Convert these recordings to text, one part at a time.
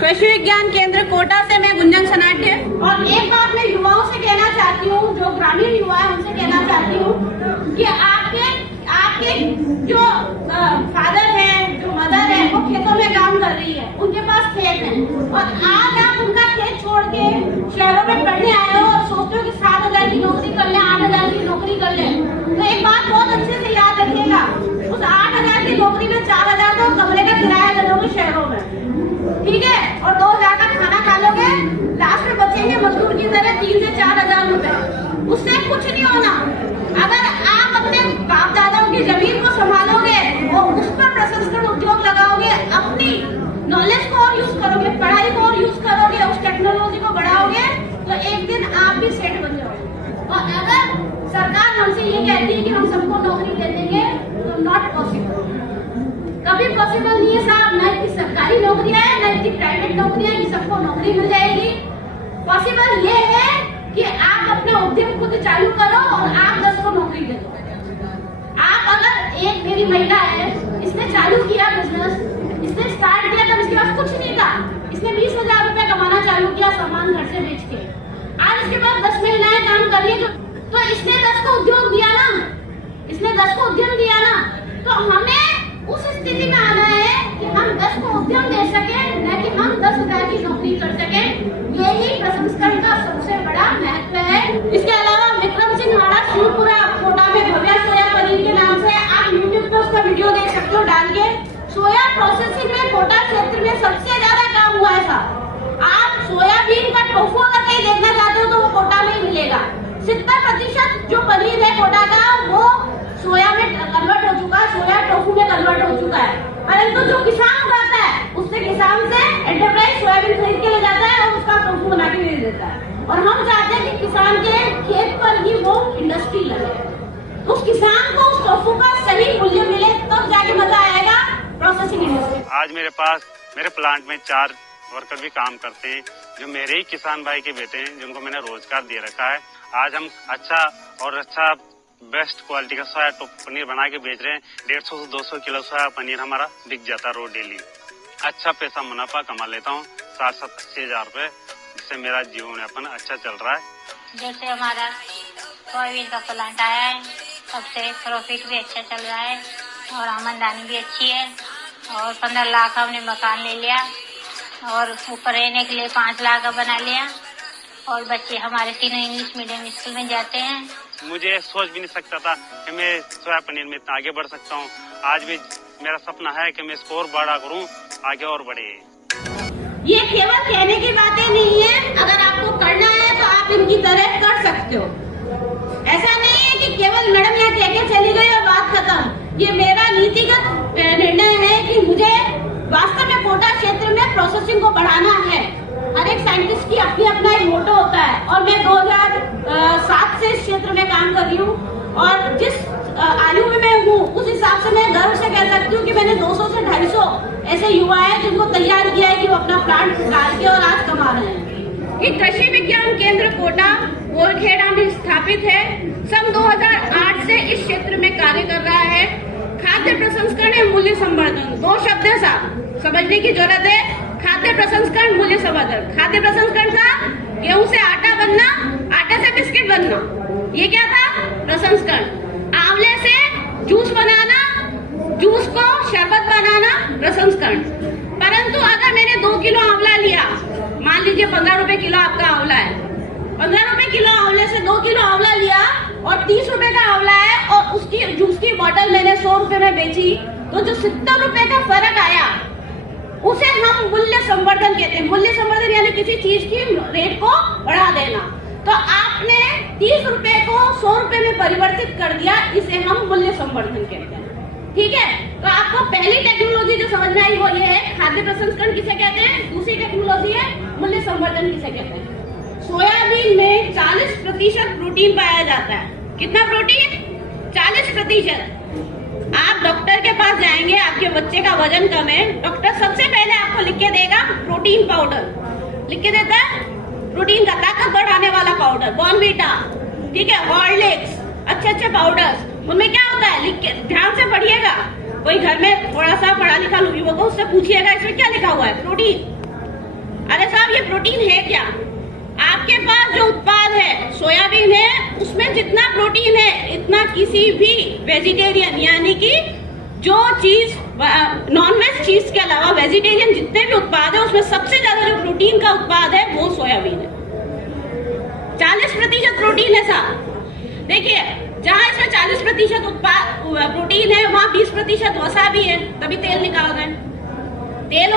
कृषि विज्ञान केंद्र कोटा से मैं गुंजन सनाट्य। और एक बात मैं युवाओं से कहना चाहती हूँ, जो ग्रामीण युवा है उनसे कहना चाहती हूँ कि आपके जो फादर है, जो मदर है, वो खेतों में काम कर रही है, उनके पास खेत है, और आज आप उनका खेत छोड़ के शहरों में पढ़ने आए हो और सोचते हो कि 7,000 की नौकरी कर ले, 8,000 की नौकरी कर ले। तो एक बात बहुत अच्छे से याद रखिएगा, उस 8,000 की नौकरी में 4,000 तो कमरे का किराया ले लोगे शहरों में, ठीक है, और 2,000 का खाना खा लोगे, लास्ट में बचेंगे मजदूर की तरह 3 से 4,000 रुपए। उससे कुछ नहीं होना। अगर आप अपने बाप दादाओं की जमीन को संभालोगे और उस पर प्रसंस्करण उद्योग लगाओगे, अपनी नॉलेज को और यूज करोगे, पढ़ाई को और यूज करोगे, उस टेक्नोलॉजी को बढ़ाओगे, तो एक दिन आप भी सेट बन जाओगे। और अगर सरकार हमसे ये कहती है कि हम सबको नौकरी दे देंगे, तो नॉट पॉसिबल, कभी पॉसिबल नहीं है साहब। न इतनी सरकारी नौकरियां है, न इतनी प्राइवेट नौकरियां कि सबको नौकरी मिल जाएगी। पॉसिबल ये है कि आप अपना उद्यम खुद चालू करो और आप 10 को नौकरी दे दो। आप अगर एक मेरी महिला है, इसने चालू किया बिजनेस, इसने स्टार्ट किया, तब इसके पास कुछ नहीं था, इसने 20,000 रुपए कमाना चालू किया सामान घर से बेच के। आज इसके पास 10 महिलाएं काम कर रही है, तो इसने 10 को उद्योग दिया ना, इसने 10 को उद्यम दिया ना। तो हमें उस स्थिति में आना है कि हम 10 को उद्यम दे सके, न कि हम 10,000 की नौकरी कर सके। यही प्रसंस्करण का सबसे बड़ा महत्व है। इसके अलावा विक्रम सिंह हाड़ा शिवपुरा कोटा में भव्या सोया पनीर के नाम से आप यूट्यूब पे उसका वीडियो देख सकते हो डाल के। सोया प्रोसेसिंग में कोटा क्षेत्र में सबसे ज्यादा काम हुआ है साहब। आप सोयाबीन का टोफू अगर कहीं देखना चाहते हो तो वो कोटा में ही मिलेगा। 70% जो पनीर है कोटा का, वो सोया में कन्वर्ट हो चुका है, सोया टोफू में कन्वर्ट हो चुका है। परंतु जो किसान उगाता है, उससे किसान से एंटरप्राइज सोयाबीन खरीद के ले जाता है और उसका टोफू बना के बेच देता है। और हम चाहते हैं कि किसान के खेत पर ही वो इंडस्ट्री लगे, उस किसान को उस टोफू का सही मूल्य मिले, तब जाके मजा आएगा प्रोसेसिंग इंडस्ट्री। आज मेरे पास मेरे प्लांट में 4 वर्कर भी काम करते हैं, जो मेरे ही किसान भाई के बेटे हैं, जिनको मैंने रोजगार दे रखा है। आज हम अच्छा बेस्ट क्वालिटी का सोया पनीर बना के बेच रहे हैं। 150 से 200 किलो सोया पनीर हमारा बिक जाता है रोज डेली। अच्छा पैसा मुनाफा कमा लेता हूँ, 60-80 हजार रुपए, जिससे मेरा जीवन यापन अच्छा चल रहा है। जैसे हमारा सोयाबीन का प्लांट आया है, तब से प्रॉफिट भी अच्छा चल रहा है और आमदनी भी अच्छी है। और 15 लाख हमने मकान ले लिया और ऊपर रहने के लिए 5 लाख का बना लिया। और बच्चे हमारे तीनों इंग्लिश मीडियम स्कूल में जाते हैं। मुझे सोच भी नहीं सकता था कि मैं सोया पनीर में इतना आगे बढ़ सकता हूँ। आज भी मेरा सपना है कि मैं इसको और बड़ा करूँ, आगे और बढ़े। ये केवल कहने की बातें नहीं है, अगर आपको करना है तो आप इनकी तरह कर सकते हो। ऐसा नहीं है कि केवल मैडम यहाँ कह के चली गई और बात खत्म। ये मेरा नीतिगत निर्णय है कि मुझे वास्तव में कोटा क्षेत्र में प्रोसेसिंग को बढ़ाना है। हर एक साइंटिस्ट की अपना एक मोटो होता है, और मैं 2007 से इस क्षेत्र में काम कर रही हूँ, और जिस आयु में मैं हूँ उस हिसाब से मैं गर्व से कह सकती हूँ कि मैंने 200 से 250 ऐसे युवा हैं जिनको तैयार किया है कि वो अपना प्लांट डाल के और आज कमा रहे हैं। ये कृषि विज्ञान केंद्र कोटा गोरखेड़ा में स्थापित है। सन 2008 से इस क्षेत्र में कार्य कर रहा है। खाद्य प्रसंस्करण एवं मूल्य संवर्धन, 2 शब्द है साहब, समझने की जरूरत है। खाद्य प्रसंस्करण, मूल्य संवर्धन। खाद्य प्रसंस्करण था गेहूं से आटा बनना, आटे से बिस्किट बनना, ये क्या था? प्रसंस्करण। आंवले से जूस बनाना, जूस को शरबत बनाना, प्रसंस्करण। परंतु अगर मैंने 2 किलो आंवला लिया, मान लीजिए 15 रुपए किलो आपका आंवला है, 15 रुपए किलो आंवले से 2 किलो आंवला लिया और 30 रुपए का आंवला है, और उसकी जूस की बोतल मैंने 100 रुपए में बेची, तो जो 70 रुपए का फर्क आया उसे हम मूल्य संवर्धन कहते हैं। मूल्य संवर्धन यानी किसी चीज की रेट को बढ़ा देना। तो आपने 30 रुपए को 100 रुपए में परिवर्तित कर दिया, इसे हम मूल्य संवर्धन कहते हैं। ठीक है, तो आपको पहली टेक्नोलॉजी जो समझ में आई वो ये है, खाद्य प्रसंस्करण किसे कहते हैं। दूसरी टेक्नोलॉजी है मूल्य संवर्धन किसे कहते हैं। सोयाबीन में 40% प्रोटीन पाया जाता है। कितना प्रोटीन? 40%। आप डॉक्टर के पास जाएंगे, आपके बच्चे का वजन कम है, डॉक्टर सबसे पहले आपको लिख के देगा प्रोटीन पाउडर, लिख के देता है प्रोटीन का ताकत बढ़ाने वाला पाउडर, बॉर्नवीटा, ठीक है, हॉर्लिक्स, अच्छे पाउडर्स। उनमें क्या होता है, लिख के ध्यान से पढ़िएगा। कोई घर में थोड़ा सा पढ़ा लिखा युवक हो, उससे पूछिएगा इसमें क्या लिखा हुआ है, प्रोटीन। अरे साहब, ये प्रोटीन है क्या? आपके पास जो उत्पाद है सोयाबीन है, उसमें जितना प्रोटीन है इतना किसी भी वेजिटेरियन यानी कि जो चीज नॉनवेज चीज के अलावा वेजिटेरियन जितने भी उत्पाद है उसमें सबसे ज्यादा जो प्रोटीन का उत्पाद है वो सोयाबीन है। 40% प्रोटीन है साहब। देखिए, जहां इसमें 40% प्रोटीन है वहां 20% वसा भी है, तभी तेल निकाल रहे हैं। तेल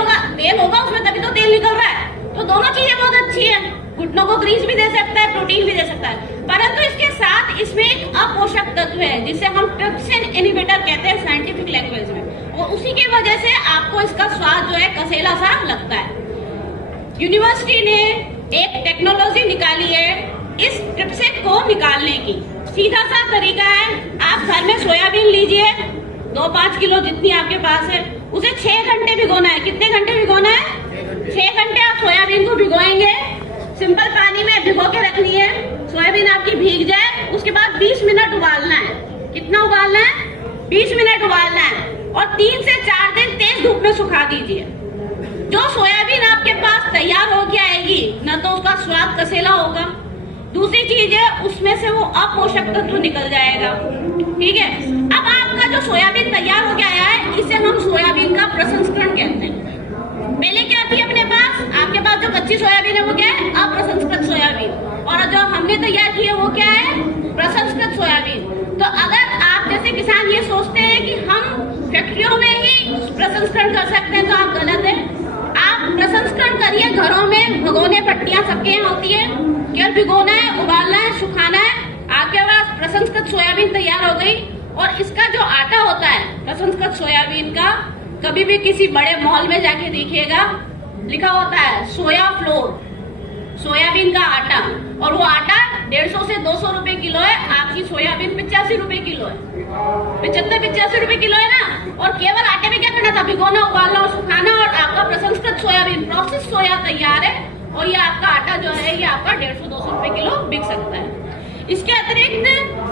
होगा उसमें तभी तो तेल निकल रहा है। तो दोनों चीजें बहुत अच्छी है, घुटनों को ग्रीस भी दे सकता है, प्रोटीन भी दे सकता है, परंतु इसके साथ इसमें एक अपोषक तत्व है जिसे हम ट्रिप्सिन इनहिबिटर कहते हैं साइंटिफिक लैंग्वेज में, और उसी की वजह से आपको इसका स्वाद जो है कसैला सा लगता है। यूनिवर्सिटी ने एक टेक्नोलॉजी निकाली है इस ट्रिप्सिन को निकालने की। सीधा सा तरीका है, आप घर में सोयाबीन लीजिए 2-5 किलो जितनी आपके पास है, उसे 6 घंटे भिगोना है। कितने घंटे भिगोना है? 6 घंटे आप सोयाबीन को भिगोएंगे, सिंपल पानी में भिगो के रखनी है। सोयाबीन आपकी भीग जाए, उसके बाद 20 मिनट उबालना है। कितना उबालना है? 20 मिनट उबालना है, और 3 से 4 दिन तेज धूप में सुखा दीजिए। जो सोयाबीन आपके पास तैयार होके आएगी, न तो उसका स्वाद कसेला होगा, दूसरी चीज है उसमें से वो अपोषक तत्व निकल जाएगा। ठीक है, अब आपका जो सोयाबीन तैयार हो गया है इसे हम सोयाबीन का प्रसंस्करण कहते हैं। पहले क्या थी अपने पास? आपके पास जो कच्ची सोयाबीन है वो क्या है? अप्रसंस्कृत सोयाबीन, और जो हमने तैयार की है वो क्या है? प्रसंस्कृत सोयाबीन। तो अगर आप जैसे किसान ये सोचते हैं कि हम फैक्ट्रियों में ही प्रसंस्करण कर सकते हैं, तो आप गलत है। आप प्रसंस्करण करिए घरों में, भगोने पट्टियां सबके यहाँ होती है, केवल भिगोना है, उबालना है, सुखाना है, आपके पास प्रसंस्कृत सोयाबीन तैयार हो गई। और इसका जो आटा होता है प्रसंस्कृत सोयाबीन का, कभी भी किसी बड़े मॉल में जाके देखिएगा लिखा होता है सोया फ्लोर, सोयाबीन का आटा, और वो आटा 150 से 200 रुपए किलो है। आपकी सोयाबीन 85 रुपए किलो है, 75-85 रुपए किलो है ना। और केवल आटे में क्या करना था? भिगोना, उबालना और सुखाना, और आपका प्रसंस्कृत सोयाबीन प्रोसेस सोया तैयार है, और ये आपका आटा जो है ये आपका 150-200 रुपए किलो बिक सकता है। इसके अतिरिक्त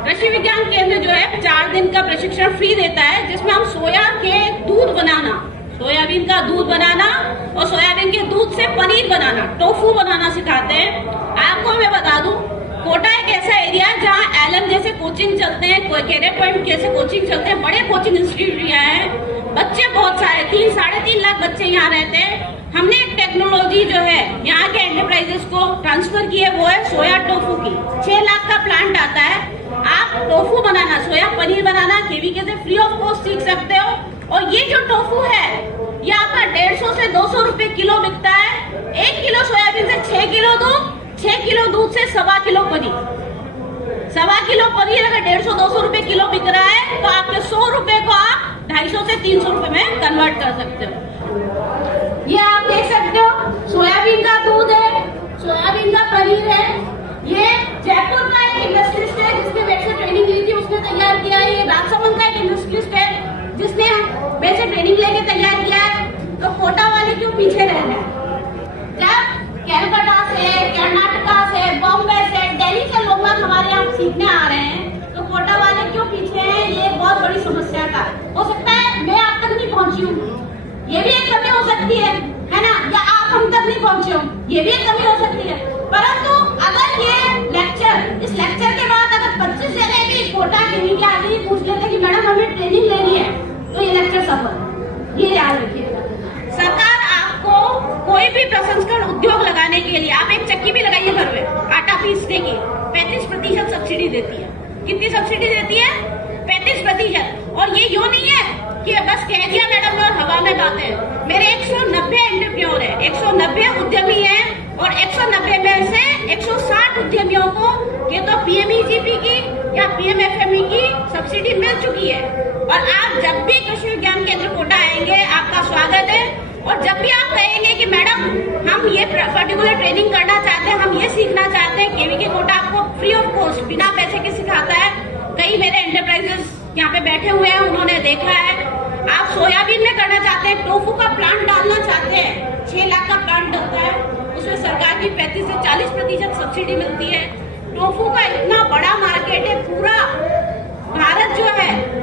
कृषि विज्ञान केंद्र जो है 4 दिन का प्रशिक्षण फ्री देता है, जिसमें हम सोया के दूध बनाना, सोयाबीन का दूध बनाना और सोयाबीन के दूध से पनीर बनाना, टोफू बनाना सिखाते हैं। आपको मैं बता दूं, कोटा एक ऐसा एरिया है जहाँ एलएम जैसे कोचिंग चलते हैं, कैरियर पॉइंट जैसे कोचिंग चलते हैं, बड़े कोचिंग इंस्टीट्यूट यहाँ है, बच्चे बहुत सारे 3-3.5 लाख बच्चे यहाँ रहते हैं। हमने एक टेक्नोलॉजी जो है यहाँ के एंटरप्राइजेस को ट्रांसफर की है, वो है सोया टोफू की। 6 लाख का प्लांट आता है, आप टोफू बनाना, सोया पनीर बनाना केवीके से फ्री ऑफ कॉस्ट सीख सकते हो। और ये जो टोफू है ये आपका 150 से 200 रुपए किलो बिकता है। 1 किलो सोयाबीन से 6 किलो दूध, 6 किलो दूध से 1.25 किलो पनीर। 1.25 किलो पनीर अगर 150-200 रुपए किलो बिक रहा है, तो आपके 100 रुपए को आप 250 से 300 रुपए में कन्वर्ट कर सकते हो। ये आप देख सकते हो, सोयाबीन का दूध है, सोयाबीन का पनीर है। ये जयपुर का एक इंडस्ट्रियलिस्ट है जिसने मेरे से ट्रेनिंग ली थी, उसने तैयार किया है। ये राजसमंद का एक इंडस्ट्रियलिस्ट है जिसने मेरे से ट्रेनिंग लेके तैयार किया है। तो कोटा वाले क्यों पीछे रह रहे हैं? जब कैलकाटा से, कर्नाटका से, बॉम्बे से, दिल्ली से लोग हमारे यहाँ सीखने आ रहे हैं, तो कोटा वाले क्यों पीछे हैं? ये बहुत बड़ी समस्या का हो सकता है। मैं आप तक नहीं पहुंची हूँ, ये भी एक कमी हो सकती है ना, या आप हम तक नहीं पहुंचे हो, ये भी एक कमी हो सकती है। परंतु अगर ये लेक्चर, इस लेक्चर के बाद अगर 25 जगह भी कोटा के आदमी पूछ लेते कि मैडम हमें ट्रेनिंग लेनी है, तो ये लेक्चर सफल। ये याद रखिएगा, सरकार आपको कोई भी प्रसंस्करण उद्योग लगाने के लिए, आप एक चक्की भी लगाइए घर में आटा पीसने की, 35% सब्सिडी देती है। कितनी सब्सिडी देती है? 35%। और ये यूं नहीं है कि बस कह दिया मैडम और हवा में बात है। मेरे 190 एंटरप्रेन्योर है, 190 उद्यमी है, और 190 में से 160 उद्यमियों को ये तो पीएमईजीपी की या पीएमएफएमई की सब्सिडी मिल चुकी है। और आप जब भी कृषि विज्ञान केंद्र कोटा आएंगे, आपका स्वागत है। और जब भी आप कहेंगे कि मैडम हम ये पर्टिकुलर ट्रेनिंग करना चाहते हैं, हम ये सीखना चाहते हैं, केवीके कोटा आपको फ्री ऑफ कॉस्ट बिना पैसे के सिखाता है। कई मेरे एंटरप्राइजेस यहाँ पे बैठे हुए हैं, उन्होंने देखा है। आप सोयाबीन में करना चाहते हैं, टोफू का प्लांट डालना चाहते हैं, 6 लाख का प्लांट डलता है, उसमें सरकार की 35 से 40% सब्सिडी मिलती है। टोफू का इतना बड़ा मार्केट है, पूरा भारत जो है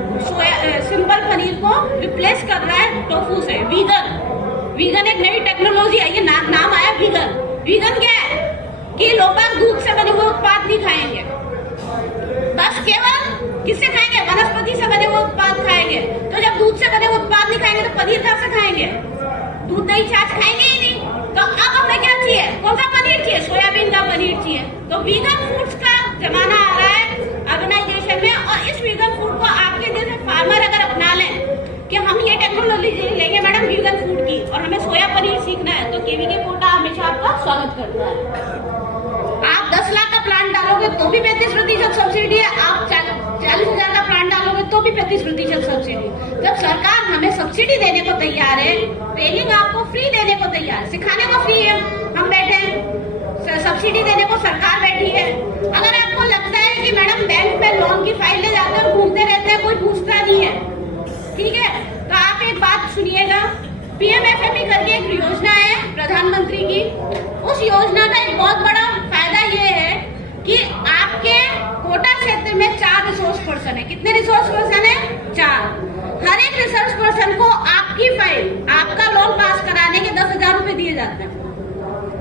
सिंपल पनीर को रिप्लेस कर रहा है टोफू से, वीगन। वीगन एक नई टेक्नोलॉजी है, ये नाम आया वीगन। वीगन क्या है कि लोग दूध से बने हुए उत्पाद नहीं खाएंगे, बस केवल किससे खाएंगे, वनस्पति से बने हुए उत्पाद खाएंगे। तो जब दूध से बने हुए उत्पाद नहीं खाएंगे तो पनीर कहाँ से खाएंगे, दूध दही छाछ खाएंगे ही नहीं। तो अब हमें क्या चाहिए, कौन सा पनीर चाहिए, सोयाबीन का पनीर चाहिए। तो वीगन फूड्स का जमाना आ रहा है ऑर्गेनाइजेशन में, और इस वीगन फूड को आपके जैसे फार्मर अगर अपना लें कि हम ये टेक्नोलॉजी लेंगे मैडम वीगन फूड की और हमें सोया पनीर सीखना है, तो केवीके कोटा हमेशा आपका स्वागत करता है। आप 10 लाख का प्लांट डालोगे तो भी 35% सब्सिडी है, आप 40,000 का प्लांट डालोगे तो भी 35% सब्सिडी। जब सरकार हमें सब्सिडी देने को तैयार है, ट्रेनिंग आपको फ्री देने को तैयार है, सिखाने को फ्री है, हम बैठे हैं, सब्सिडी देने को सरकार बैठी है। अगर आपको लगता है कि मैडम बैंक में लोन की फाइल ले जाते हैं, घूमते रहते हैं, कोई पूछता नहीं है, ठीक है, तो आप एक बात सुनिएगा, PMFME करके एक योजना है प्रधानमंत्री की। उस योजना का एक बहुत बड़ा फायदा ये है कि आपके कोटा क्षेत्र में 4 रिसोर्स पर्सन है। कितने रिसोर्स पर्सन है, 4। हर एक रिसोर्स पर्सन को आपकी फाइल, आपका लोन पास कराने के 10,000 रुपए दिए जाते हैं,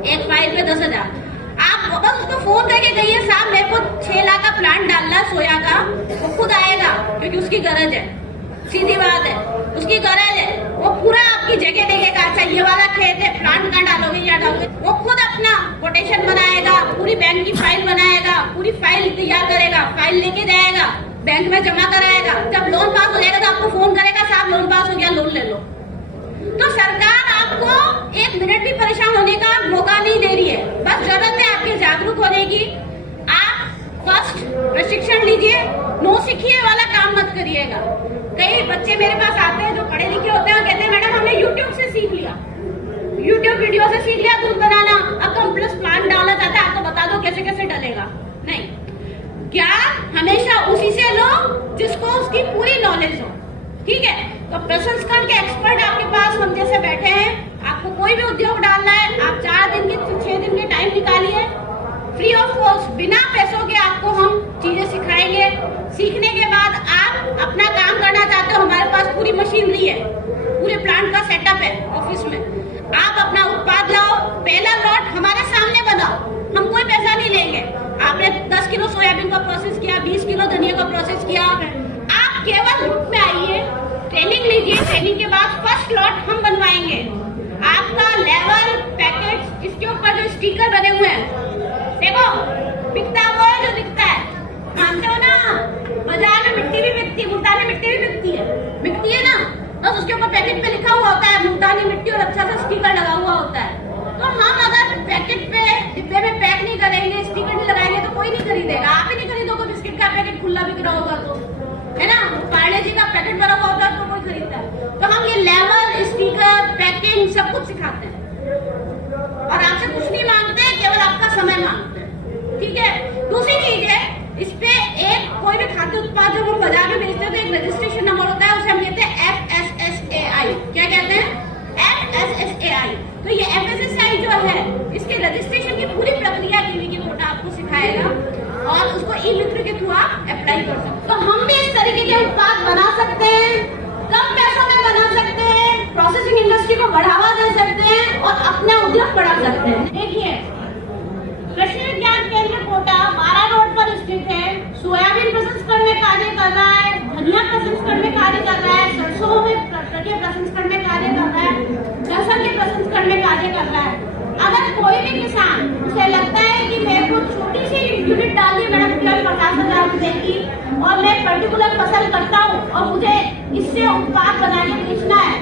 एक फाइल पे 10,000। आप बस उसको फोन करके कहिए साहब मेरे को 6 लाख का प्लांट डालना है सोया का, वो खुद आएगा क्योंकि उसकी गरज है, सीधी बात है, उसकी गरज है। वो पूरा आपकी जगह देखेगा, अच्छा ये वाला खेत है, प्लांट कहाँ डालोगे, या डालोगे, वो खुद अपना कोटेशन बनाएगा, पूरी बैंक की फाइल बनाएगा, पूरी फाइल तैयार करेगा, फाइल लेके जाएगा, बैंक में जमा कराएगा। जब लोन पास हो जाएगा तो आपको फोन करेगा साहब लोन पास हो गया, लोन ले लो। तो सरकार आपको 1 मिनट भी परेशान होने का मौका नहीं दे रही है, बस जरूरत है आपके जागरूक होने की। आप फर्स्ट प्रशिक्षण लीजिए, नो सीखिए वाला काम मत करिएगा। कई बच्चे मेरे पास आते हैं जो पढ़े लिखे होते हैं और कहते हैं मैडम हमने YouTube से सीख लिया, YouTube वीडियो से सीख लिया दूध बनाना, अब हम प्लस प्लांट डालना चाहते हैं, आपको बता दो कैसे कैसे डलेगा। नहीं, ज्ञान हमेशा उसी से लो जिसको उसकी पूरी नॉलेज हो, ठीक है। तो प्रसंस्करण के एक्सपर्ट आपके पास हम जैसे बैठे हैं, आपको कोई भी उद्योग डालना है, आप 4 दिन के 6 दिन के टाइम निकालिए, फ्री ऑफ कॉस्ट, बिना पैसों के आपको हम चीजें सिखाएंगे। सीखने के बाद आप अपना काम करना चाहते हो, हमारे पास पूरी मशीनरी है, पूरे प्लांट का सेटअप है ऑफिस में, आप अपना उत्पाद लाओ, पहला लॉट हमारे सामने बनाओ, हम कोई पैसा नहीं लेंगे। आपने 10 किलो सोयाबीन का प्रोसेस किया, 20 किलो धनिया का प्रोसेस किया, आप केवल ग्रुप में आइए, ट्रेनिंग लीजिए, ट्रेनिंग के बाद फर्स्ट लॉट हम बनवाएंगे। आपका लेवल पैकेट, इसके ऊपर जो स्टिकर बने हुए हैं, देखो बिकता वो है जो दिखता है, मानते हो ना, बाजार में मिट्टी भी बिकती है, मुल्तानी मिट्टी भी बिकती है ना, बस उसके ऊपर पैकेट पे लिखा हुआ होता है मुल्तानी मिट्टी और अच्छा सा स्टिकर लगा हुआ होता है। तो हम अगर पैकेट पे डिब्बे में पैक नहीं करेंगे, स्टिकर नहीं लगाएंगे तो कोई नहीं खरीदेगा। आप ही नहीं खरीदोगे, बिस्किट का पैकेट खुला बिक रहा होगा तो, है ना, पार्ले जी का पैकेट भरा हुआ होता है तो कोई खरीदता है। तो हम ये लेवल, स्टिकर, पैकिंग सब कुछ सिखाते हैं और आपसे कुछ नहीं मांगते, केवल आपका समय मांगते हैं, ठीक है। दूसरी चीज है, इस पे एक कोई भी खाद्य उत्पाद जब हम बाजार में बेचते हैं तो एक रजिस्ट्रेशन नंबर होता है, उसे हम कहते हैं FSSAI। क्या कहते हैं, FSSAI। तो ये FSSAI जो है, इसके रजिस्ट्रेशन की पूरी प्रक्रिया केवीके कोटा आपको सिखाएगा और उसको ई-मित्र के थ्रू आप अप्लाई कर सकते हैं। तो हम भी इस तरीके के उत्पाद बना सकते हैं, कम पैसों में बना सकते हैं, प्रोसेसिंग इंडस्ट्री को बढ़ावा दे सकते हैं और अपना उद्योग बढ़ा सकते हैं। देखिए, कृषि विज्ञान केंद्र कोटा 12 रोड पर स्थित है। सोयाबीन प्रसंस्करण में कार्य कर रहा है, धनिया प्रसंस्करण में कार्य कर रहा है, सरसों में प्रसंस्करण में कार्य कर रहा है, लहसुन के प्रसंस्करण में कार्य कर रहा है। अगर कोई भी किसान उसे लगता है कि मेरे को छोटी सी यूनिट डालिए मैडम 50,000 रुपए की और मैं पर्टिकुलर फसल करता हूँ और मुझे इससे उत्पाद बना के बेचना है,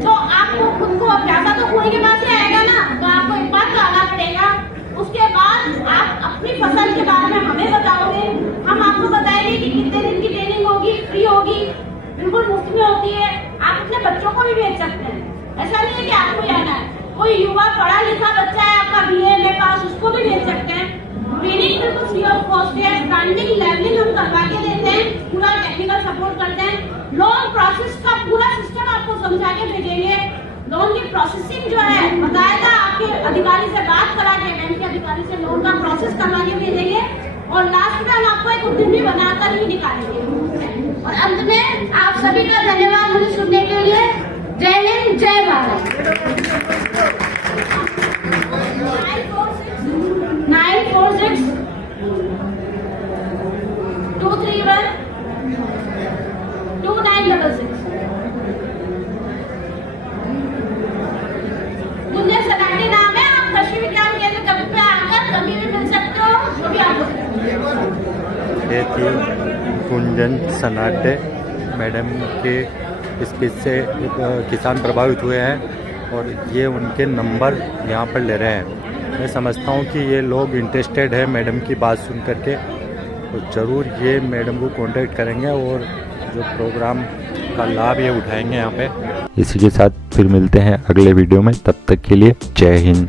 तो आपको खुद को ज्यादा तो कोई के पास ही आएगा ना, तो आपको एक बात तो आना पड़ेगा। उसके बाद आप अपनी फसल के बारे में हमें बताओगे, हम आपको बताएंगे कि कितने दिन की ट्रेनिंग होगी, फ्री होगी, बिल्कुल मुफ्त में होती है। आप अपने बच्चों को भी भेज सकते हैं, ऐसा नहीं है कि आपको जाना है। कोई युवा पढ़ा लिखा बच्चा है आपका BA में पास, उसको भी भेज सकते हैं। ट्रेनिंग बिल्कुल फ्री ऑफ कॉस्ट है, ब्रांडिंग लेवलिंग हम करवा के देते हैं, पूरा टेक्निकल सपोर्ट करते हैं, लोन प्रोसेस का पूरा सिस्टम आपको समझा के भेजेंगे। लोन की प्रोसेसिंग जो है बताएगा, आपके अधिकारी से बात करा के, बैंक के अधिकारी से लोन का प्रोसेस करवा के भेजेंगे और लास्ट में हम आपको एक उद्यमी बनाकर ही निकालेंगे। और अंत में आप सभी का धन्यवाद मुझे सुनने के लिए। जय हिंद, जय भारत। 946 231 2966। गुंजन सनाटे नाम है। आप कृषि विज्ञान केंद्र कभी पे आकर कभी भी मिल सकते हो, जो भी आपको। ये थी गुंजन सनाटे मैडम के स्पीच से किसान प्रभावित हुए हैं और ये उनके नंबर यहाँ पर ले रहे हैं। मैं समझता हूँ कि ये लोग इंटरेस्टेड है मैडम की बात सुन करके, तो ज़रूर ये मैडम को कांटेक्ट करेंगे और जो प्रोग्राम का लाभ ये उठाएंगे यहाँ पे। इसी के साथ फिर मिलते हैं अगले वीडियो में, तब तक के लिए जय हिंद।